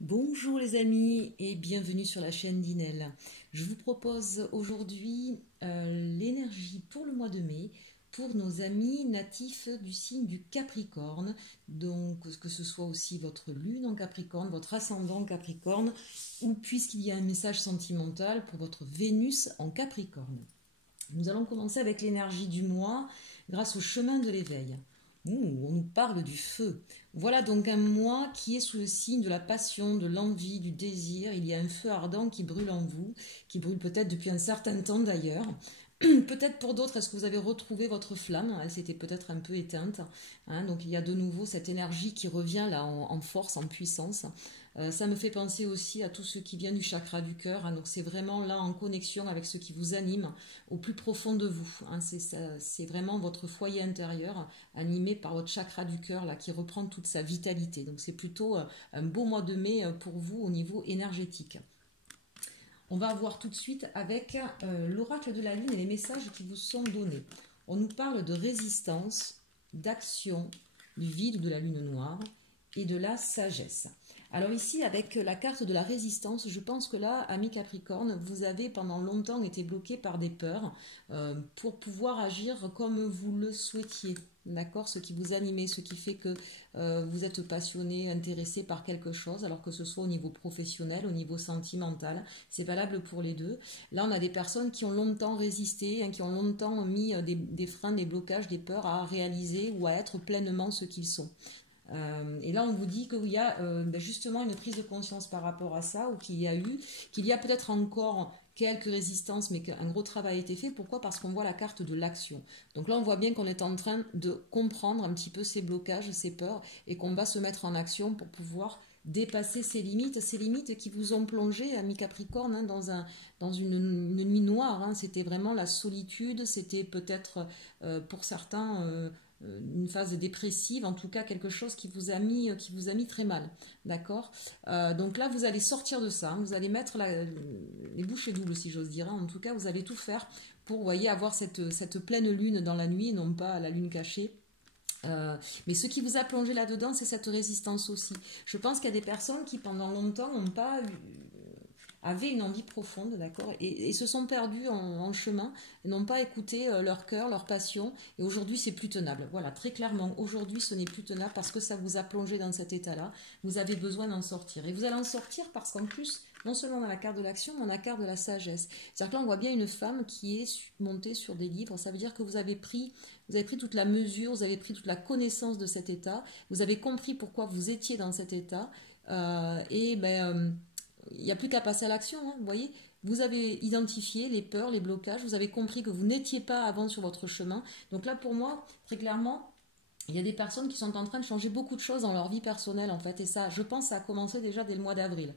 Bonjour les amis et bienvenue sur la chaîne d'Inel. Je vous propose aujourd'hui l'énergie pour le mois de mai pour nos amis natifs du signe du Capricorne. Donc que ce soit aussi votre lune en Capricorne, votre ascendant en Capricorne ou puisqu'il y a un message sentimental pour votre Vénus en Capricorne. Nous allons commencer avec l'énergie du mois grâce au chemin de l'éveil. On nous parle du feu. Voilà donc un mois qui est sous le signe de la passion, de l'envie, du désir. Il y a un feu ardent qui brûle en vous, qui brûle peut-être depuis un certain temps d'ailleurs. Peut-être pour d'autres, est-ce que vous avez retrouvé votre flamme? Elle s'était peut-être un peu éteinte. Donc il y a de nouveau cette énergie qui revient là en force, en puissance. Ça me fait penser aussi à tout ce qui vient du chakra du cœur. Donc c'est vraiment là en connexion avec ce qui vous anime au plus profond de vous. C'est vraiment votre foyer intérieur animé par votre chakra du cœur là qui reprend toute sa vitalité. Donc c'est plutôt un beau mois de mai pour vous au niveau énergétique. On va voir tout de suite avec l'oracle de la lune et les messages qui vous sont donnés. On nous parle de résistance, d'action, du vide de la lune noire et de la sagesse. Alors ici, avec la carte de la résistance, je pense que là, ami Capricorne, vous avez pendant longtemps été bloqué par des peurs pour pouvoir agir comme vous le souhaitiez. D'accord, ce qui vous animait, ce qui fait que vous êtes passionné, intéressé par quelque chose, alors que ce soit au niveau professionnel, au niveau sentimental, c'est valable pour les deux. Là, on a des personnes qui ont longtemps résisté, qui ont longtemps mis des freins, des blocages, des peurs à réaliser ou à être pleinement ce qu'ils sont. Et là, on vous dit qu'il y a justement une prise de conscience par rapport à ça, ou qu'il y a peut-être encore quelques résistances, mais qu'un gros travail a été fait. Pourquoi? Parce qu'on voit la carte de l'action. Donc là, on voit bien qu'on est en train de comprendre un petit peu ces blocages, ces peurs, et qu'on va se mettre en action pour pouvoir dépasser ces limites qui vous ont plongé, ami Capricorne, dans une nuit noire. C'était vraiment la solitude, c'était peut-être pour certains une phase dépressive, en tout cas quelque chose qui vous a mis très mal, d'accord. Donc là vous allez sortir de ça, vous allez mettre les bouchées doubles si j'ose dire, en tout cas vous allez tout faire pour, voyez, avoir cette pleine lune dans la nuit, non pas la lune cachée. Mais ce qui vous a plongé là-dedans, c'est cette résistance aussi. Je pense qu'il y a des personnes qui pendant longtemps n'ont pas avaient une envie profonde, d'accord, et se sont perdus en chemin, n'ont pas écouté leur cœur, leur passion, et aujourd'hui c'est plus tenable. Voilà, très clairement, aujourd'hui ce n'est plus tenable parce que ça vous a plongé dans cet état-là, vous avez besoin d'en sortir. Et vous allez en sortir parce qu'en plus, non seulement on a la carte de l'action, mais on a la carte de la sagesse. C'est-à-dire que là on voit bien une femme qui est montée sur des livres, ça veut dire que vous avez pris toute la mesure, vous avez pris toute la connaissance de cet état, vous avez compris pourquoi vous étiez dans cet état, il n'y a plus qu'à passer à l'action, vous voyez. Vous avez identifié les peurs, les blocages, vous avez compris que vous n'étiez pas avant sur votre chemin. Donc là, pour moi, très clairement, il y a des personnes qui sont en train de changer beaucoup de choses dans leur vie personnelle, en fait. Et ça, je pense, ça a commencé déjà dès le mois d'avril.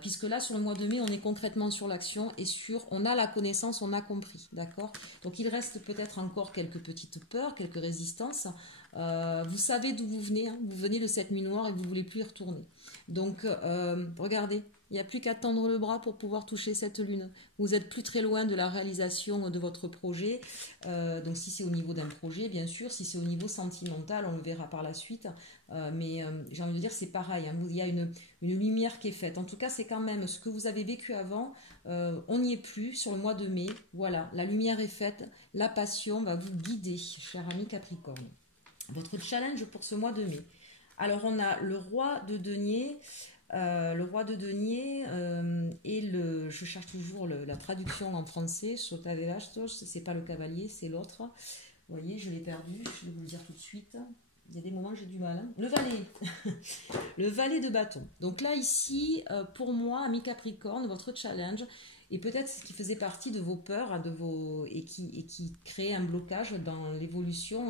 Puisque là, sur le mois de mai, on est concrètement sur l'action et on a la connaissance, on a compris, d'accord. Donc il reste peut-être encore quelques petites peurs, quelques résistances. Vous savez d'où vous venez, vous venez de cette nuit noire et vous ne voulez plus y retourner. Donc, regardez. Il n'y a plus qu'à tendre le bras pour pouvoir toucher cette lune. Vous n'êtes plus très loin de la réalisation de votre projet. Donc si c'est au niveau d'un projet, bien sûr. Si c'est au niveau sentimental, on le verra par la suite. Mais j'ai envie de dire, c'est pareil. Il y a une lumière qui est faite. En tout cas, c'est quand même ce que vous avez vécu avant. On n'y est plus sur le mois de mai. Voilà, la lumière est faite. La passion va vous guider, cher ami Capricorne. Votre challenge pour ce mois de mai. Alors, on a le roi de denier. Et je cherche toujours la traduction en français. Sotavastos, c'est pas le cavalier, c'est l'autre. Vous voyez, je l'ai perdu. Je vais vous le dire tout de suite. Il y a des moments où j'ai du mal. Le valet, le valet de bâton. Donc là ici, pour moi, ami Capricorne, votre challenge et peut-être ce qui faisait partie de vos peurs, et qui créait un blocage dans l'évolution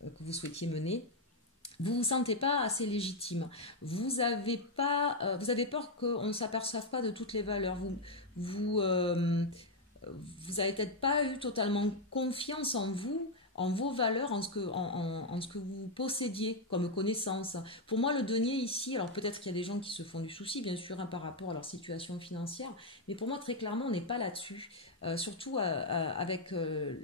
que vous souhaitiez mener. Vous ne vous sentez pas assez légitime. Vous avez peur qu'on ne s'aperçoive pas de toutes les valeurs. Vous avez peut-être pas eu totalement confiance en vous, en vos valeurs, en ce que vous possédiez comme connaissance. Pour moi, le denier ici, alors peut-être qu'il y a des gens qui se font du souci, bien sûr, par rapport à leur situation financière, mais pour moi, très clairement, on n'est pas là-dessus. Surtout avec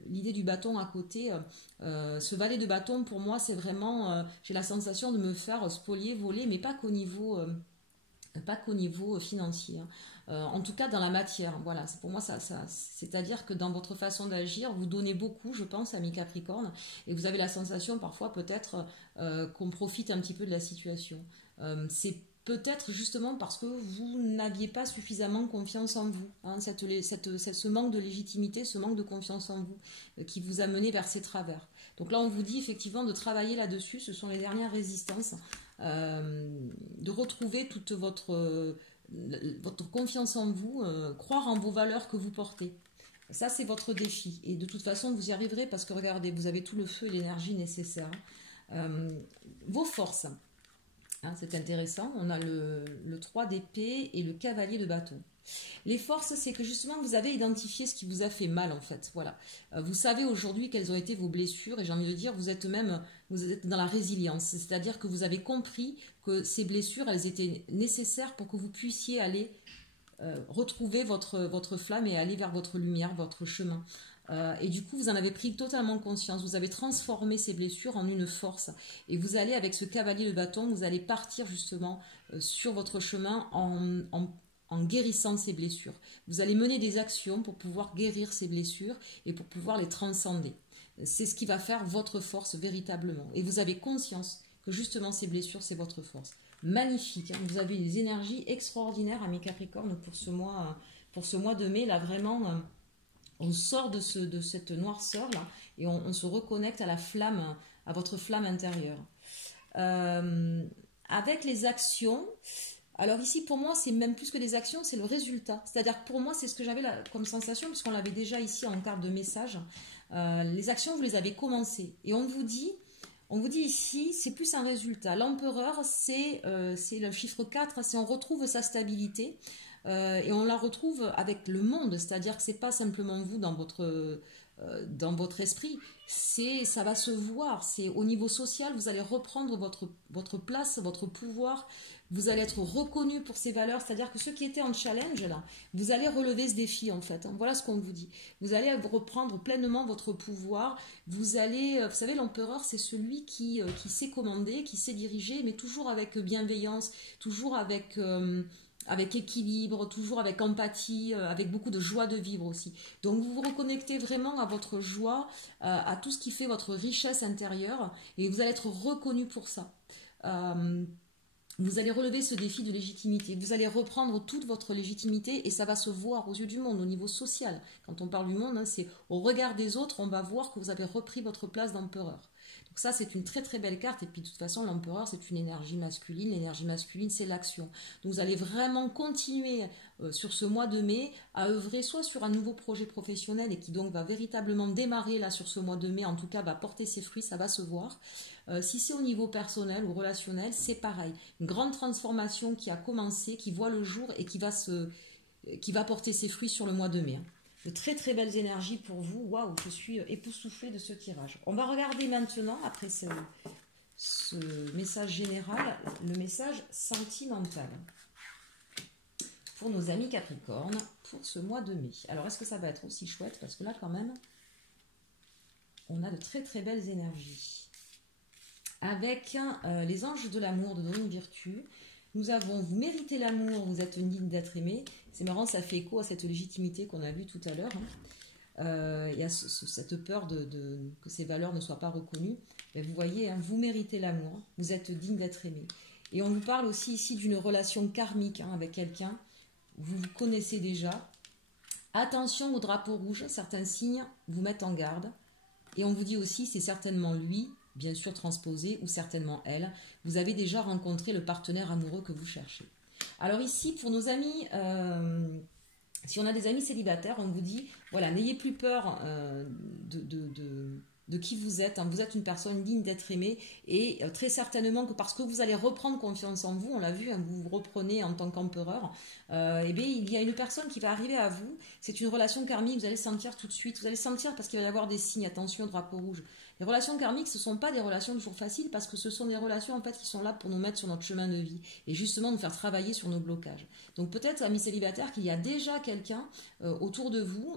l'idée du bâton à côté. Ce valet de bâton, pour moi, c'est vraiment... j'ai la sensation de me faire spolier, voler, mais pas qu'au niveau pas qu'au niveau financier, hein. En tout cas dans la matière. Voilà, pour moi, c'est-à-dire que dans votre façon d'agir, vous donnez beaucoup, je pense, à mes Capricornes, et vous avez la sensation parfois peut-être qu'on profite un petit peu de la situation. C'est peut-être justement parce que vous n'aviez pas suffisamment confiance en vous, hein, ce manque de légitimité, ce manque de confiance en vous qui vous a mené vers ces travers. Donc là, on vous dit effectivement de travailler là-dessus, ce sont les dernières résistances, de retrouver toute votre confiance en vous, croire en vos valeurs que vous portez. Ça, c'est votre défi. Et de toute façon, vous y arriverez parce que regardez, vous avez tout le feu et l'énergie nécessaires. Vos forces, hein, c'est intéressant. On a le 3 d'épée et le cavalier de bâton. Les forces, c'est que justement, vous avez identifié ce qui vous a fait mal, en fait. Voilà. Vous savez aujourd'hui quelles ont été vos blessures et j'ai envie de dire, vous êtes dans la résilience. C'est-à-dire que vous avez compris que ces blessures, elles étaient nécessaires pour que vous puissiez aller retrouver votre flamme et aller vers votre lumière, votre chemin. Et du coup, vous en avez pris totalement conscience. Vous avez transformé ces blessures en une force. Et vous allez, avec ce cavalier de bâton, vous allez partir justement sur votre chemin en guérissant ces blessures. Vous allez mener des actions pour pouvoir guérir ces blessures et pour pouvoir les transcender. C'est ce qui va faire votre force véritablement. Et vous avez conscience que justement ces blessures, c'est votre force. Magnifique, hein. Vous avez des énergies extraordinaires à mes Capricornes pour ce mois de mai. Là, vraiment, on sort de cette noirceur là et on se reconnecte à la flamme, à votre flamme intérieure. Avec les actions, alors ici pour moi c'est même plus que des actions, c'est le résultat. C'est-à-dire que pour moi c'est ce que j'avais comme sensation, puisqu'on l'avait déjà ici en carte de message. Les actions, vous les avez commencées et on vous dit ici, c'est plus un résultat. L'empereur, c'est le chiffre 4, c'est on retrouve sa stabilité et on la retrouve avec le monde, c'est-à-dire que c'est pas simplement vous dans votre esprit, ça va se voir, c'est au niveau social, vous allez reprendre votre place, votre pouvoir, vous allez être reconnu pour ces valeurs, c'est-à-dire que ceux qui étaient en challenge, là, vous allez relever ce défi en fait, hein. Voilà ce qu'on vous dit. Vous allez reprendre pleinement votre pouvoir, vous savez, l'empereur, c'est celui qui sait commander, qui sait diriger, mais toujours avec bienveillance, toujours avec équilibre, toujours avec empathie, avec beaucoup de joie de vivre aussi. Donc vous vous reconnectez vraiment à votre joie, à tout ce qui fait votre richesse intérieure, et vous allez être reconnu pour ça. Vous allez relever ce défi de légitimité, vous allez reprendre toute votre légitimité et ça va se voir aux yeux du monde, au niveau social. Quand on parle du monde, hein, c'est au regard des autres, on va voir que vous avez repris votre place d'empereur. Donc ça, c'est une très très belle carte et puis de toute façon, l'empereur, c'est une énergie masculine. L'énergie masculine, c'est l'action. Donc vous allez vraiment continuer sur ce mois de mai à œuvrer soit sur un nouveau projet professionnel et qui donc va véritablement démarrer là sur ce mois de mai, en tout cas va porter ses fruits, ça va se voir. Si c'est au niveau personnel ou relationnel, c'est pareil. Une grande transformation qui a commencé, qui voit le jour et qui va porter ses fruits sur le mois de mai, hein. De très très belles énergies pour vous. Waouh, je suis époustouflée de ce tirage. On va regarder maintenant, après ce message général, le message sentimental pour nos amis Capricornes pour ce mois de mai. Alors, est-ce que ça va être aussi chouette? Parce que là, quand même, on a de très très belles énergies. Avec les anges de l'amour de Dorine Virtue, nous avons vous méritez l'amour, vous êtes digne d'être aimé. C'est marrant, ça fait écho à cette légitimité qu'on a vue tout à l'heure, hein. Il y a cette peur que ces valeurs ne soient pas reconnues. Mais vous voyez, hein, vous méritez l'amour, vous êtes digne d'être aimé. Et on vous parle aussi ici d'une relation karmique, hein, avec quelqu'un. Vous vous connaissez déjà. Attention au drapeau rouge, certains signes vous mettent en garde. Et on vous dit aussi, c'est certainement lui, bien sûr transposé, ou certainement elle. Vous avez déjà rencontré le partenaire amoureux que vous cherchez. Alors ici, pour nos amis, si on a des amis célibataires, on vous dit, voilà, n'ayez plus peur de qui vous êtes, hein. Vous êtes une personne digne d'être aimée et très certainement que parce que vous allez reprendre confiance en vous, on l'a vu, hein, vous vous reprenez en tant qu'empereur, eh bien, il y a une personne qui va arriver à vous, c'est une relation karmique, vous allez le sentir tout de suite, vous allez le sentir parce qu'il va y avoir des signes, attention au drapeau rouge. Les relations karmiques, ce ne sont pas des relations toujours faciles parce que ce sont des relations en fait qui sont là pour nous mettre sur notre chemin de vie et justement nous faire travailler sur nos blocages. Donc peut-être, amis célibataires, qu'il y a déjà quelqu'un autour de vous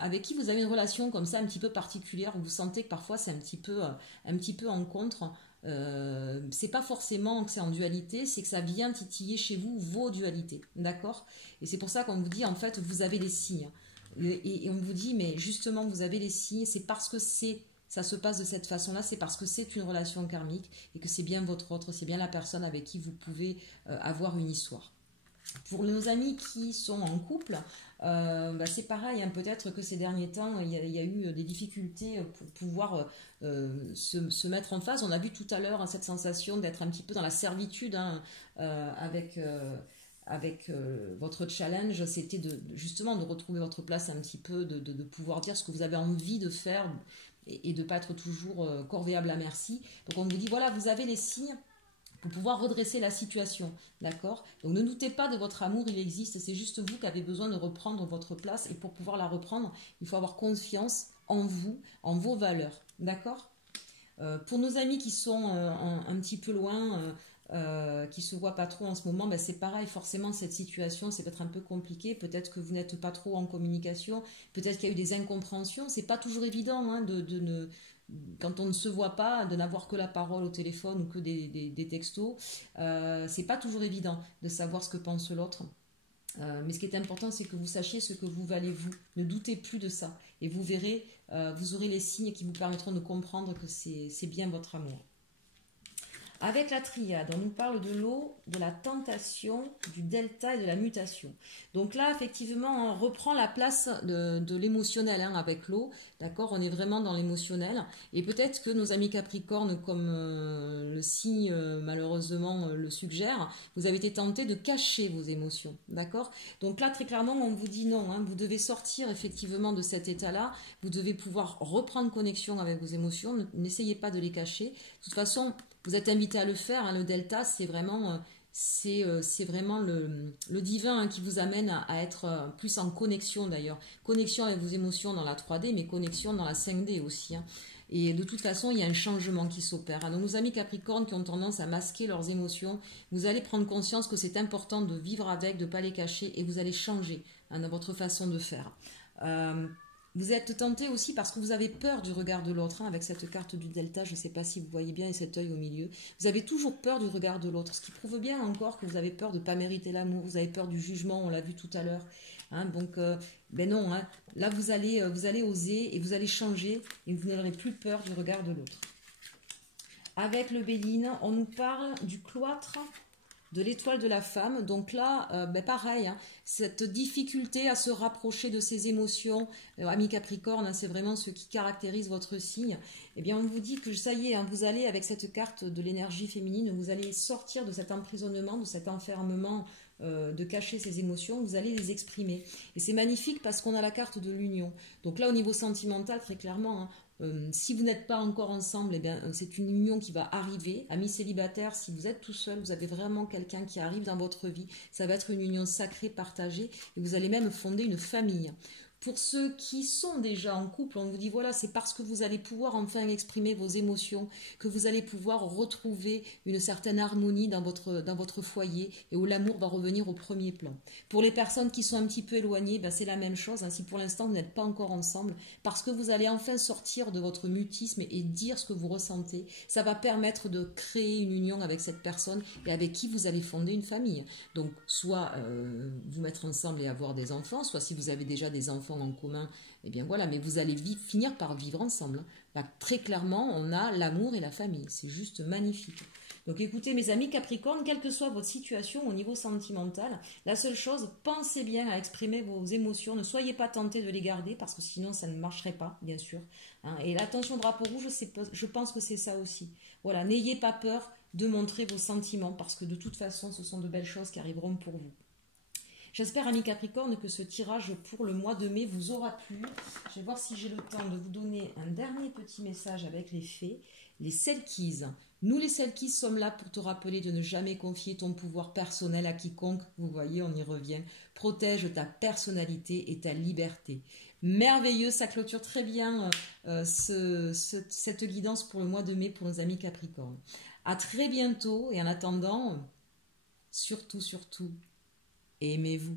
avec qui vous avez une relation comme ça un petit peu particulière où vous sentez que parfois c'est un petit peu en contre. c'est pas forcément que c'est en dualité, c'est que ça vient titiller chez vous vos dualités, d'accord? Et c'est pour ça qu'on vous dit, en fait, vous avez des signes. Et on vous dit, mais justement, vous avez les signes, c'est parce que ça se passe de cette façon-là, c'est parce que c'est une relation karmique et que c'est bien votre autre, c'est bien la personne avec qui vous pouvez avoir une histoire. Pour nos amis qui sont en couple, c'est pareil, hein, peut-être que ces derniers temps, il y a eu des difficultés pour pouvoir se mettre en phase. On a vu tout à l'heure, hein, cette sensation d'être un petit peu dans la servitude, hein, avec votre challenge, c'était justement de retrouver votre place un petit peu, de pouvoir dire ce que vous avez envie de faire et de ne pas être toujours corvéable à merci. Donc on vous dit, voilà, vous avez les signes pour pouvoir redresser la situation, d'accord? Donc ne doutez pas de votre amour, il existe, c'est juste vous qui avez besoin de reprendre votre place, et pour pouvoir la reprendre, il faut avoir confiance en vous, en vos valeurs, d'accord? Pour nos amis qui sont un petit peu loin, qui ne se voient pas trop en ce moment, c'est pareil, forcément cette situation, c'est peut-être un peu compliqué, peut-être que vous n'êtes pas trop en communication, peut-être qu'il y a eu des incompréhensions, c'est pas toujours évident, hein, quand on ne se voit pas, de n'avoir que la parole au téléphone ou que des textos, c'est pas toujours évident de savoir ce que pense l'autre. Mais ce qui est important, c'est que vous sachiez ce que vous valez vous. Ne doutez plus de ça. Et vous verrez, vous aurez les signes qui vous permettront de comprendre que c'est bien votre amour. Avec la triade, on nous parle de l'eau, de la tentation, du delta et de la mutation. Donc là, effectivement, on reprend la place de l'émotionnel, hein, avec l'eau. D'accord, on est vraiment dans l'émotionnel. Et peut-être que nos amis Capricornes, comme le signe malheureusement le suggère, vous avez été tentés de cacher vos émotions. D'accord. Donc là, très clairement, on vous dit non, hein, vous devez sortir effectivement de cet état-là. Vous devez pouvoir reprendre connexion avec vos émotions. N'essayez pas de les cacher. De toute façon, vous êtes invité à le faire, hein. Le delta, c'est vraiment le divin, hein, qui vous amène à être plus en connexion d'ailleurs. Connexion avec vos émotions dans la 3D, mais connexion dans la 5D aussi, hein. Et de toute façon, il y a un changement qui s'opère. Donc nos amis Capricornes qui ont tendance à masquer leurs émotions, vous allez prendre conscience que c'est important de vivre avec, de ne pas les cacher, et vous allez changer, hein, dans votre façon de faire. Vous êtes tenté aussi parce que vous avez peur du regard de l'autre, hein, avec cette carte du delta, je ne sais pas si vous voyez bien, et cet œil au milieu. Vous avez toujours peur du regard de l'autre, ce qui prouve bien encore que vous avez peur de ne pas mériter l'amour, vous avez peur du jugement, on l'a vu tout à l'heure. Hein, donc, non, hein, là vous allez oser et vous allez changer et vous n'aurez plus peur du regard de l'autre. Avec le Béline, on nous parle du cloître de l'étoile de la femme. Donc là, pareil, hein, cette difficulté à se rapprocher de ses émotions, amis Capricorne, hein, c'est vraiment ce qui caractérise votre signe. Eh bien, on vous dit que ça y est, hein, vous allez, avec cette carte de l'énergie féminine, vous allez sortir de cet emprisonnement, de cet enfermement, de cacher ses émotions, vous allez les exprimer. Et c'est magnifique parce qu'on a la carte de l'union. Donc là, au niveau sentimental, très clairement, hein, si vous n'êtes pas encore ensemble, eh bien, c'est une union qui va arriver. Amis célibataires, si vous êtes tout seul, vous avez vraiment quelqu'un qui arrive dans votre vie. Ça va être une union sacrée, partagée, et vous allez même fonder une famille. Pour ceux qui sont déjà en couple, on vous dit voilà, c'est parce que vous allez pouvoir enfin exprimer vos émotions, que vous allez pouvoir retrouver une certaine harmonie dans votre foyer et où l'amour va revenir au premier plan. Pour les personnes qui sont un petit peu éloignées, c'est la même chose, hein, si pour l'instant vous n'êtes pas encore ensemble, parce que vous allez enfin sortir de votre mutisme et dire ce que vous ressentez, ça va permettre de créer une union avec cette personne et avec qui vous allez fonder une famille. Donc soit vous mettre ensemble et avoir des enfants, soit si vous avez déjà des enfants en commun, et bien voilà, mais vous allez finir par vivre ensemble. Là, très clairement, on a l'amour et la famille, c'est juste magnifique. Donc écoutez mes amis Capricorne, quelle que soit votre situation au niveau sentimental, la seule chose, pensez bien à exprimer vos émotions, ne soyez pas tentés de les garder parce que sinon ça ne marcherait pas, bien sûr. Hein, et l'attention drapeau rouge, je pense que c'est ça aussi. Voilà, n'ayez pas peur de montrer vos sentiments parce que de toute façon, ce sont de belles choses qui arriveront pour vous. J'espère, amis Capricorne, que ce tirage pour le mois de mai vous aura plu. Je vais voir si j'ai le temps de vous donner un dernier petit message avec les fées. Les Selkies. Nous, les Selkies, sommes là pour te rappeler de ne jamais confier ton pouvoir personnel à quiconque. Vous voyez, on y revient. Protège ta personnalité et ta liberté. Merveilleux, ça clôture très bien cette guidance pour le mois de mai pour nos amis Capricorne. À très bientôt et en attendant, surtout, aimez-vous.